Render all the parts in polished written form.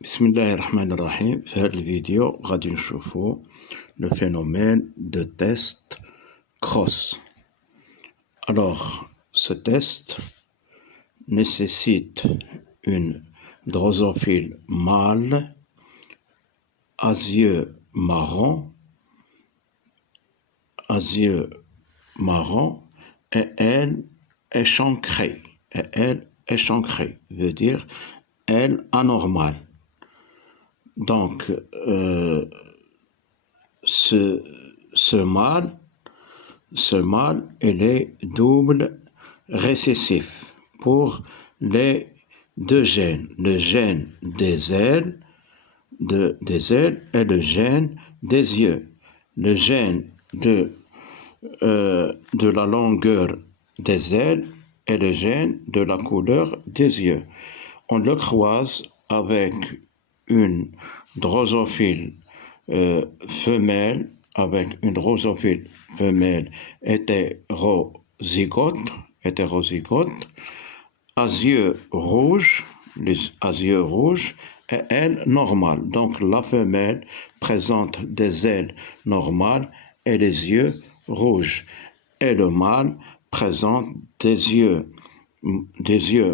بسم الله الرحمن الرحيم. في هذا الفيديو غادي نشوفوا le phénomène de test cross. Alors, ce test nécessite une drosophile mâle à yeux marron, et elle échancrée. Et elle échancrée veut dire elle anormale. Donc, ce mâle, il est double récessif pour les deux gènes, le gène des ailes, et le gène des yeux. Le gène de la longueur des ailes et le gène de la couleur des yeux. On le croise avec une drosophile femelle, hétérozygote, à yeux rouges, et elle normale. Donc la femelle présente des ailes normales et les yeux rouges, et le mâle présente des yeux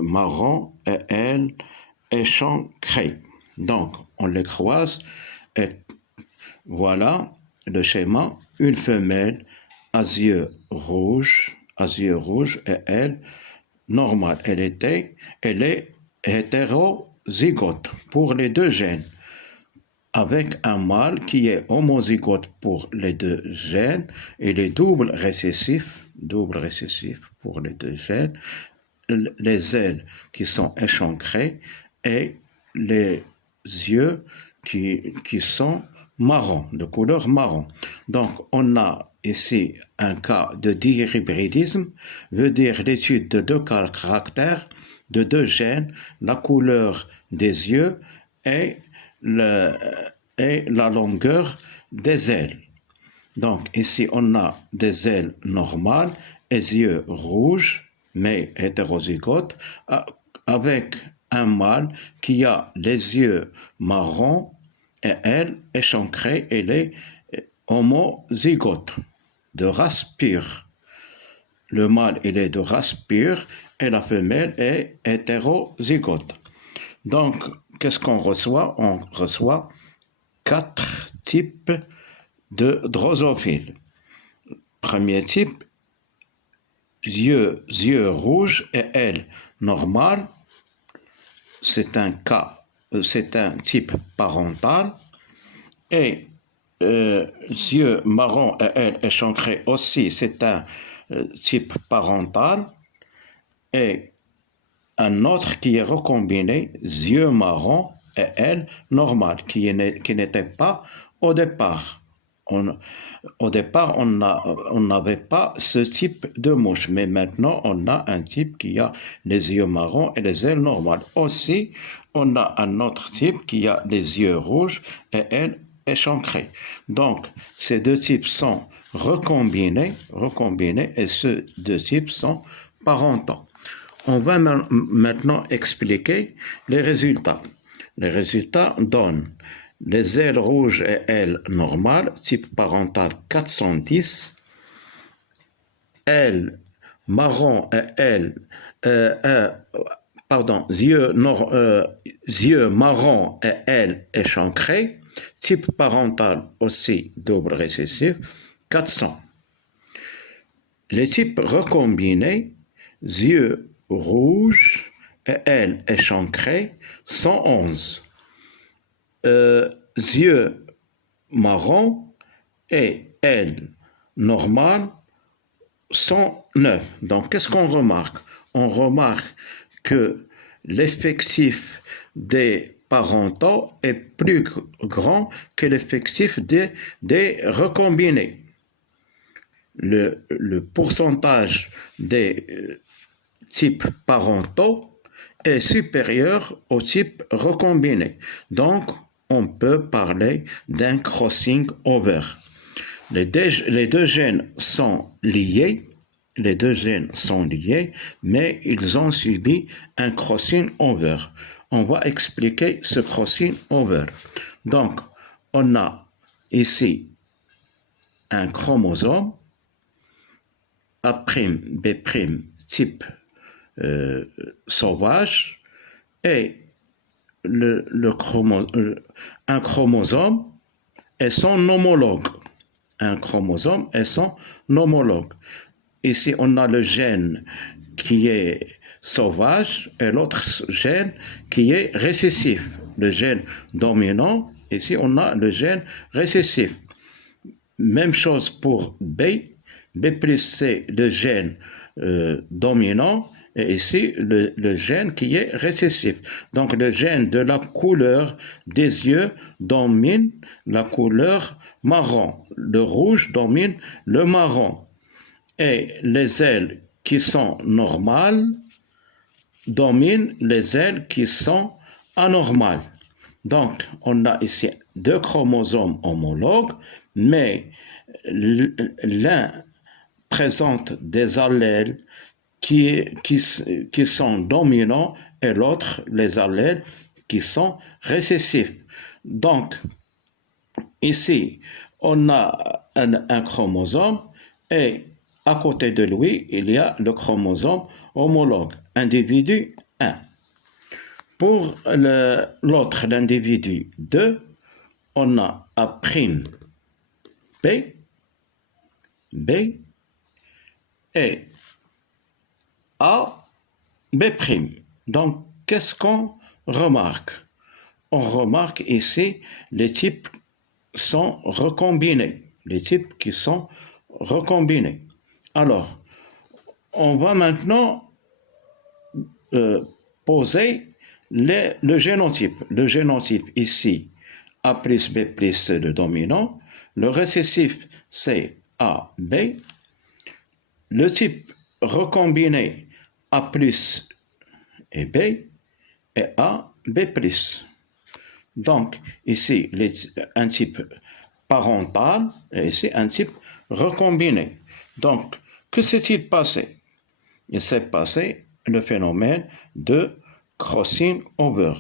marrons et elle échancrée. Donc, on les croise et voilà le schéma. Une femelle à yeux rouges et elle normale. Elle est hétérozygote pour les deux gènes, avec un mâle qui est homozygote pour les deux gènes. Il est double récessif pour les deux gènes, les ailes qui sont échancrées et les yeux qui sont marrons, de couleur marron. Donc, on a ici un cas de dihybridisme, veut dire l'étude de deux caractères, de deux gènes, la couleur des yeux et la longueur des ailes. Donc, ici, on a des ailes normales et yeux rouges, mais hétérozygotes, avec un mâle qui a les yeux marrons et elle échancrée, elle est homozygote, de race pure. Le mâle, il est de race pure et la femelle est hétérozygote. Donc, qu'est-ce qu'on reçoit? On reçoit 4 types de drosophiles. Premier type, yeux rouges et elle normale. C'est un type parental, et yeux marrons et ailes échancrées aussi, c'est un type parental, et un autre qui est recombiné, yeux marrons et ailes normales, qui n'était pas au départ. Au départ, on n'avait pas ce type de mouche, mais maintenant, on a un type qui a les yeux marrons et les ailes normales. Aussi, on a un autre type qui a les yeux rouges et ailes échancrées. Donc, ces deux types sont recombinés et ces deux types sont parentaux. On va maintenant expliquer les résultats. Les résultats donnent les ailes rouges et ailes normales, type parental 410, ailes marron et ailes, yeux marron et ailes échancrées, type parental aussi double récessif, 400. Les types recombinés, yeux rouges et ailes échancrées, 111. Yeux marrons et ailes normales, 109. Donc, qu'est-ce qu'on remarque? On remarque que l'effectif des parentaux est plus grand que l'effectif des recombinés. Le pourcentage des types parentaux est supérieur au type recombiné. Donc, on peut parler d'un crossing over. Les deux gènes sont liés, mais ils ont subi un crossing over. on va expliquer ce crossing over. Donc, on a ici un chromosome A', B', type sauvage, et un chromosome et son homologue. Un chromosome et son homologue. Ici, on a le gène qui est sauvage et l'autre gène qui est récessif. Le gène dominant, ici, on a le gène récessif. Même chose pour B. B+, c'est le gène dominant, et ici, le gène qui est récessif. Donc, le gène de la couleur des yeux domine la couleur marron. Le rouge domine le marron. Et les ailes qui sont normales dominent les ailes qui sont anormales. Donc, on a ici deux chromosomes homologues, mais l'un présente des allèles qui sont dominants et l'autre les allèles qui sont récessifs. Donc, ici, on a un chromosome et à côté de lui, il y a le chromosome homologue, individu 1. Pour l'autre, l'individu 2, on a A', B et A, B'. Donc, qu'est-ce qu'on remarque? On remarque ici les types sont recombinés. Les types qui sont recombinés. Alors, on va maintenant poser le génotype. Le génotype ici, A+, B+, c'est le dominant. Le récessif, c'est A, B. Le type recombiné, A+, et B, et A, B+. Donc, ici, un type parental, et ici, un type recombiné. Donc, que s'est-il passé? Il s'est passé le phénomène de crossing over.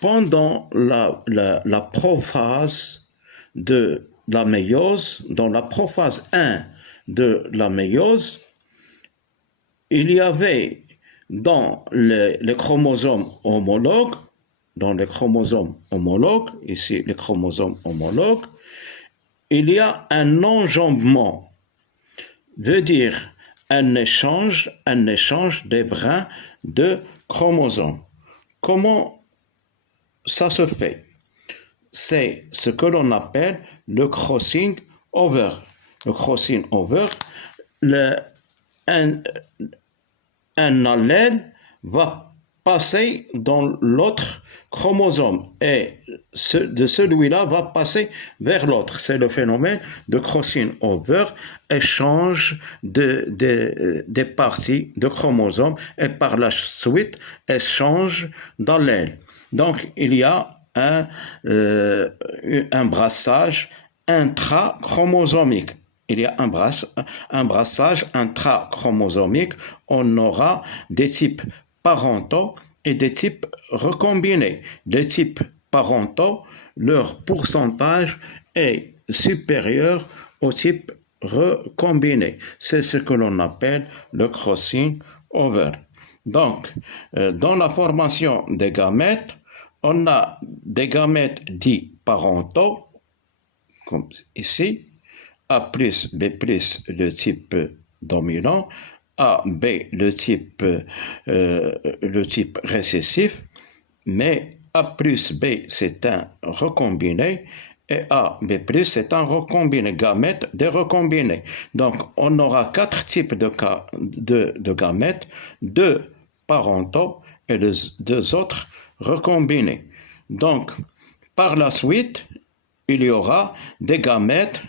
Pendant la prophase de la méiose, dans la prophase 1 de la méiose, il y avait dans les chromosomes homologues, ici les chromosomes homologues, il y a un enjambement, veut dire un échange des brins de chromosomes. Comment ça se fait? C'est ce que l'on appelle le crossing over. Le crossing over, un allèle va passer dans l'autre chromosome et de celui-là va passer vers l'autre. C'est le phénomène de crossing over, échange des parties de chromosomes et par la suite échange d'allèles. Donc il y a un brassage intrachromosomique. Il y a un brassage intrachromosomique. On aura des types parentaux et des types recombinés. Les types parentaux, leur pourcentage est supérieur aux types recombinés. C'est ce que l'on appelle le crossing over. Donc, dans la formation des gamètes, on a des gamètes dits parentaux, comme ici, A+, B+, le type dominant, A, B, le type récessif, mais A+, B, c'est un recombiné, et A, B+, c'est un recombiné, gamète des recombinés. Donc, on aura 4 types de gamètes, 2 parentaux et 2 autres recombinés. Donc, par la suite, il y aura des gamètes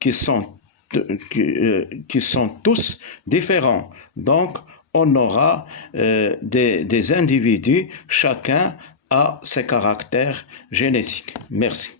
qui sont tous différents. Donc, on aura des individus, chacun a ses caractères génétiques. Merci.